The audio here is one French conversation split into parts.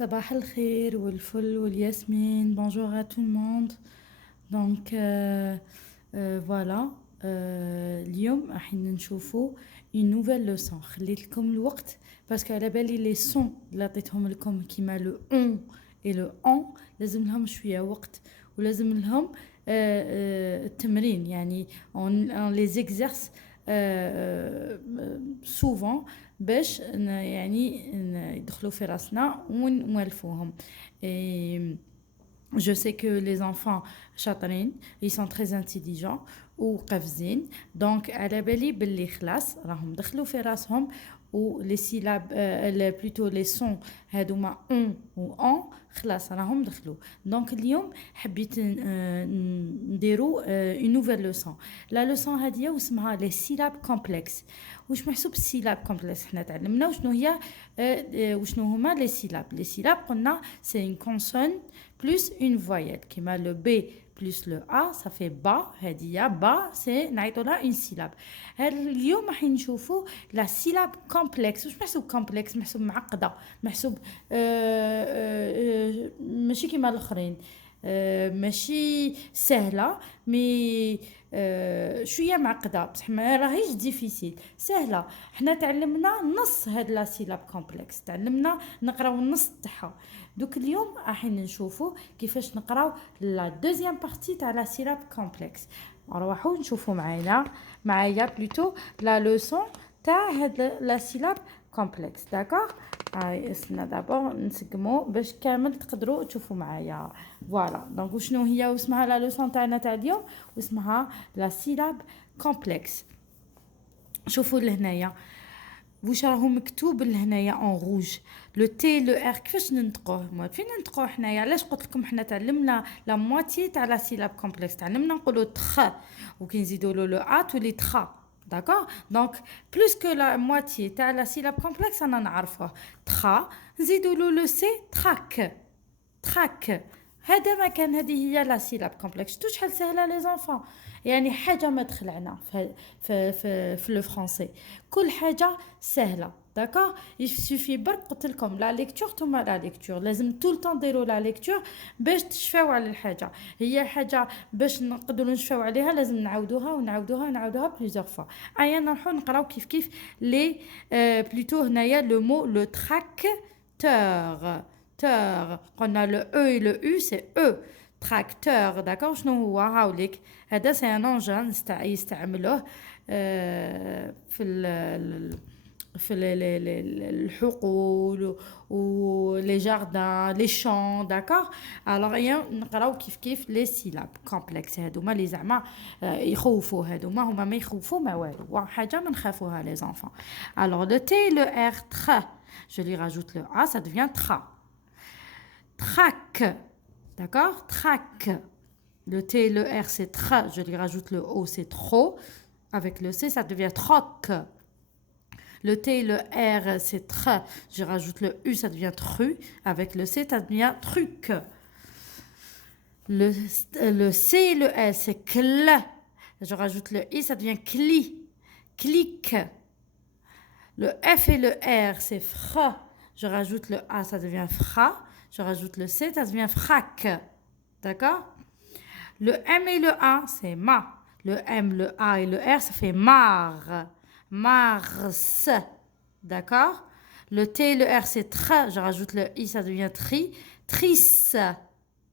صباح الخير والفل والياسمين. Bonjour à tout le monde. Donc voilà. اليوم راح نشوفوا une nouvelle leçon. خليت لكم الوقت باسكو على بالي les sons اللي عطيتهم لكم كيما le on et le on لازم لهم شوية وقت ولازم لهم التمرين يعني on les exerce souvent باش يعني يدخلوا في راسنا ونولفوهم. Et je sais que les enfants شاطرين, ils sont très intelligents وقفزين, donc على بالي باللي خلاص راهم دخلوا في راسهم و les syllabes plutôt les sons هادوما on و en خلاص راهم دخلوا. دونك اليوم حبيت نديرو une nouvelle leçon. لا لوسون هادية واسمها les syllabes complexes. واش محسوب السيلاب كومبلكس؟ حنا تعلمنا وشنو هي وشنو هما لي سيلاب. لي سيلاب قلنا سي une consonne plus une voyelle كيما le b plus le a ça fait ba. هادية با سي نعيطو لها une syllabe. اليوم راح نشوفوا لا سيلاب كومبلكس. واش محسوب كومبلكس؟ محسوب معقدة, محسوب ماشي كيما الاخرين, ماشي سهله مي شويه معقده بصح ما راهيش ديفيسيل, سهله. حنا تعلمنا نص هاد لا سيلاب كومبلكس, تعلمنا نقراو النص تاعها. دوك اليوم راح نشوفوا كيفاش نقراو لا دوزيام بارتي تاع لا سيلاب كومبلكس. نروحوا نشوفوا معايا بلوتو لا لوسون تاع هاد لا سيلاب كومبلكس. داكوغ, استنى دابور نسقمو باش كامل تقدروا تشوفوا معايا. فوالا دونك شنو هي واسمها لا لوسون تاعنا تاع اليوم, واسمها لا سيلاب كومبلكس. شوفوا لهنايا واش راهو مكتوب لهنايا اون روج, لو تي لو ار. كيفاش ننطقوه؟ فين ننطقوه حنايا؟ علاش قلت لكم حنا تعلمنا لا موتي تاع لا سيلاب كومبلكس, تعلمنا نقولوا تخ وكي نزيدوا له لو ا تولي تخا. D'accord? Donc, plus que la moitié, tu as la syllabe complexe, on en a arfa. Tra, zidou le C, trac. Trac. هذا ما كان, هذه هي la syllabe complexe. شتو شحال سهلة les enfants. يعني حاجة ما تخلعنا في le français. كل حاجة سهلة. D'accord? Il suffit برك قلت لكم لا ليكتور ثم لا ليكتور, لازم طول الوقت نديروا لا ليكتور باش تشفاو على الحاجه. هي حاجه باش نقدروا نشفاو عليها لازم نعاودوها ونعاودوها ونعاودوها بليزيور فوا. ايا نروحوا نقراو كيف لي بلوتو هنايا لو مو لو تراكتور. تور قلنا لو او اي لو يو سي او تراكتور. داكور, شنو هو؟ هاوليك هذا سي ان انجان يستعملوه في الحقول ولي جاردان لي شون. داكوغ, الوغ نقراو كيف لي سيلاب كومبلكس. هادوما لي زعما يخوفوا, هادوما هما ما يخوفوا ما والو, حاجه ما نخافوها لي زانفون. الوغ لو تي لو ار تخ, je lui rajoute le a, ça devient tra. Trac. D'accord? Trac. Le T et le R, c'est tra. Je lui rajoute le O, c'est trop. Avec le C, ça devient troc. Le T et le R, c'est tr. Je rajoute le U, ça devient tru. Avec le C, ça devient truc. Le C et le L, c'est cl. Je rajoute le I, ça devient cli. Clic. Le F et le R, c'est fra. Je rajoute le A, ça devient fra. Je rajoute le C, ça devient frac. D'accord? Le M et le A, c'est ma. Le M, le A et le R, ça fait mar. Mars. D'accord? Le T et le R, c'est tr. Je rajoute le I, ça devient tri. Tris.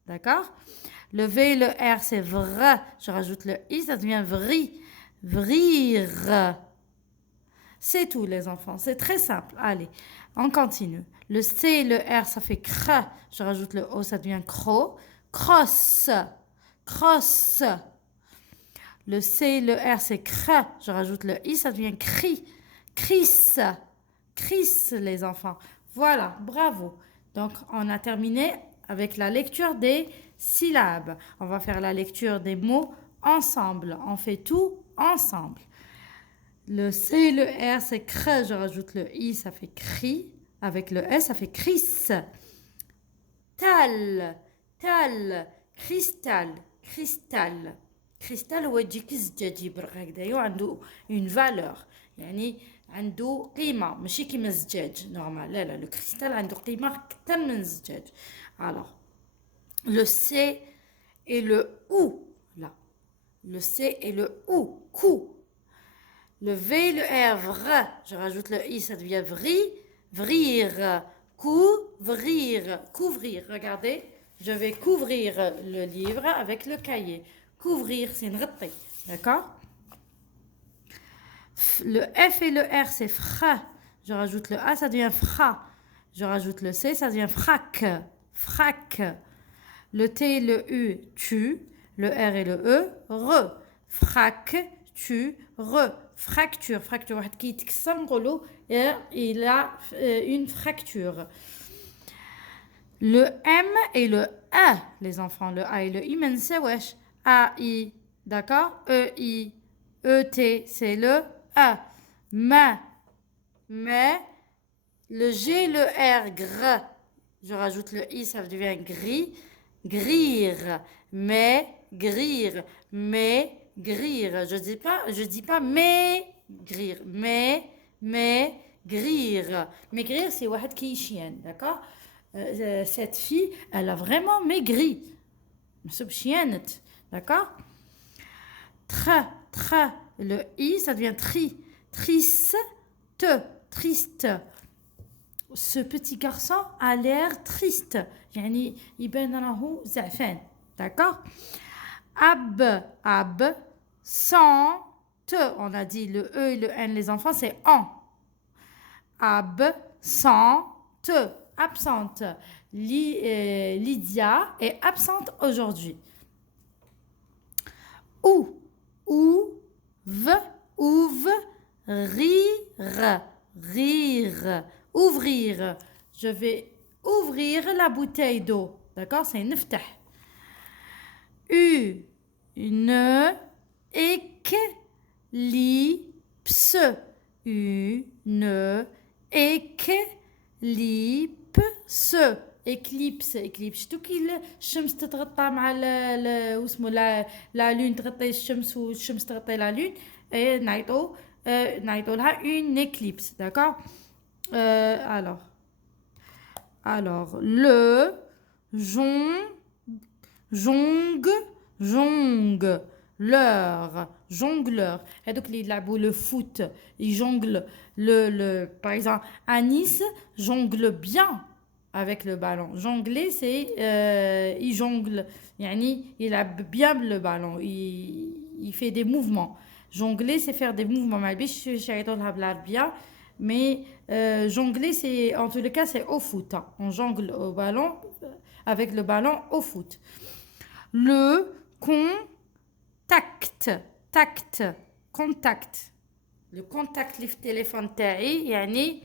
D'accord? Le V et le R, c'est vr. Je rajoute le I, ça devient vri. Vrir. C'est tout, les enfants. C'est très simple. Allez, on continue. Le C et le R, ça fait cr. Je rajoute le O, ça devient cro. Crosse. Crosse. Le C et le R, c'est cr. Je rajoute le I, ça devient cri. Cris. Cris, les enfants. Voilà, bravo. Donc, on a terminé avec la lecture des syllabes. On va faire la lecture des mots ensemble. On fait tout ensemble. Le C et le R, c'est cr. Je rajoute le I, ça fait cri. Avec le S, ça fait cris. Tal. Tal. Cristal. Cristal. كريستال هو تجي كزجاجي برك هكذايا وعنده اون فالور, يعني عنده قيمة ماشي كيما الزجاج نورمال لا لو كريستال عنده قيمة أكثر من الزجاج. alors le C et le OU là le C et le OU cou. Le V et le R vr, je rajoute le I, ça devient vri, vrir, couvrir, couvrir, regardez, je vais couvrir le livre avec le cahier. Couvrir, c'est nغطي, d'accord? Le F et le R, c'est fra. Je rajoute le A, ça devient fra. Je rajoute le C, ça devient frac. Frac. Le T et le U, tu. Le R et le E, re. Frac, tu, re. Fracture. Fracture. Il a une fracture. Le M et le A, les enfants. Le A et le I, mais c'est wesh. A, I, d'accord? E, I. E, T, c'est le A. Mais, le G et le R, gr. Je rajoute le I, ça devient gris. Grir. Mais, grir. Mais, grir. Je dis pas maigrir. Mais, grir. Maigrir, c'est واحد qui chienne, d'accord? Cette fille, elle a vraiment maigri. C'est chienne, d'accord? Tra, le I, ça devient tri. Triste, triste. Ce petit garçon a l'air triste. يعني يبان راهو زعفان. D'accord? Ab, sans, te. On a dit le E et le N, les enfants, c'est en. Absente, absente. Lydia est absente aujourd'hui. Ouve, rire. Ouvrir. Je vais ouvrir la bouteille d'eau. D'accord? C'est نفتح. Une éclipse. Une éclipse. éclipse شتو كي الشمس تتغطى مع واسمه لا لون تغطي الشمس والشمس تغطي لا لون نعيطوا لها une éclipse. d'accord? Alors le jongleur هذوك اللي يلعبوا le foot ils jonglent par exemple Anis jongle bien avec le ballon. Jongler, c'est il jongle. Il a bien le ballon. Il fait des mouvements. Jongler, c'est faire des mouvements. Mais jongler, c'est en tous les cas, c'est au foot. Hein. On jongle au ballon avec le ballon au foot. Le contact. Le contact le téléphone تاعي يعني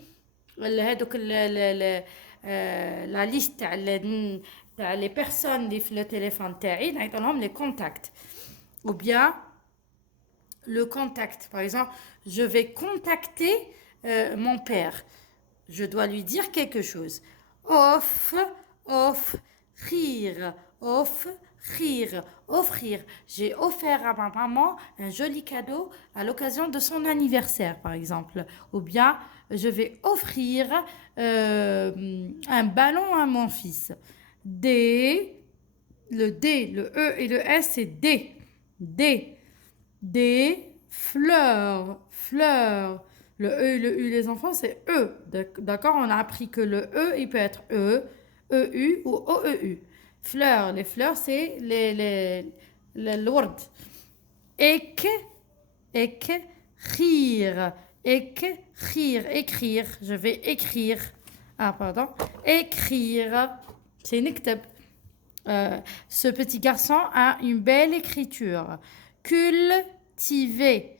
هذوك la liste تاع les personnes اللي في le téléphone تاعي نعيط لهم les contacts. Ou bien le contact, par exemple, je vais contacter mon père. Je dois lui dire quelque chose. Offrir. J'ai offert à ma maman un joli cadeau à l'occasion de son anniversaire, par exemple. Ou bien, je vais offrir un ballon à mon fils. Le D, le E et le S, c'est des fleurs. Le E et le U, les enfants, c'est E. D'accord? On a appris que le E, il peut être E, EU ou OEU. Fleurs, les fleurs, c'est l'ord. Écrire. Je vais écrire. Écrire. C'est نكتب. Ce petit garçon a une belle écriture. Cultiver.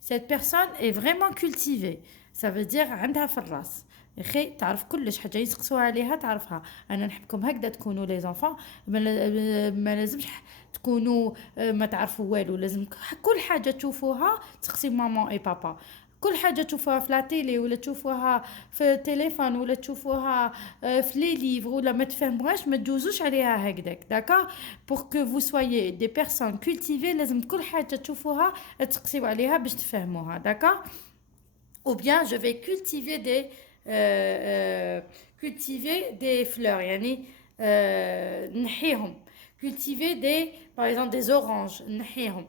Cette personne est vraiment cultivée. Ça veut dire عندها في الراس. يا اخي تعرف كلش حاجه يسقسوها عليها تعرفها. انا نحبكم هكذا تكونوا لي زونفون ما لازمش تكونوا ما تعرفوا والو. لازم كل حاجه تشوفوها تسقسي ماما اي بابا. كل حاجة تشوفوها في لا تيلي ولا تشوفوها في التليفون ولا تشوفوها في لي ليفر ولا ما تفهموهاش ما تجوزوش عليها هكذاك داكا pour que vous soyez des personnes cultivées لازم كل حاجة تشوفوها تقسيو عليها باش تفهموها داكا ou bien je vais cultiver des fleurs يعني نحيهم cultiver des par exemple des oranges نحيهم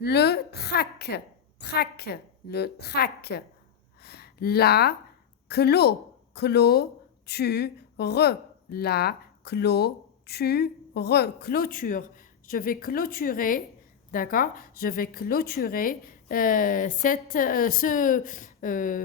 le trac la clôture la clôture je vais clôturer d'accord je vais clôturer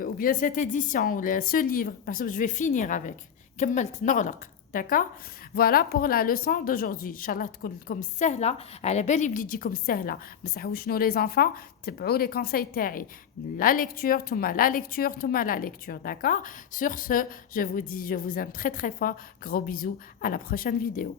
ou bien cette édition ou ce livre parce que je vais finir avec كملت نغلق d'accord voilà pour la leçon d'aujourd'hui ان شاء الله تكون لكم سهله على بالي بلي تجيكم سهله بصح شنو les enfants تبعوا les conseils تاعي la lecture ثم la lecture d'accord sur ce je vous dis je vous aime très très fort gros bisous à la prochaine vidéo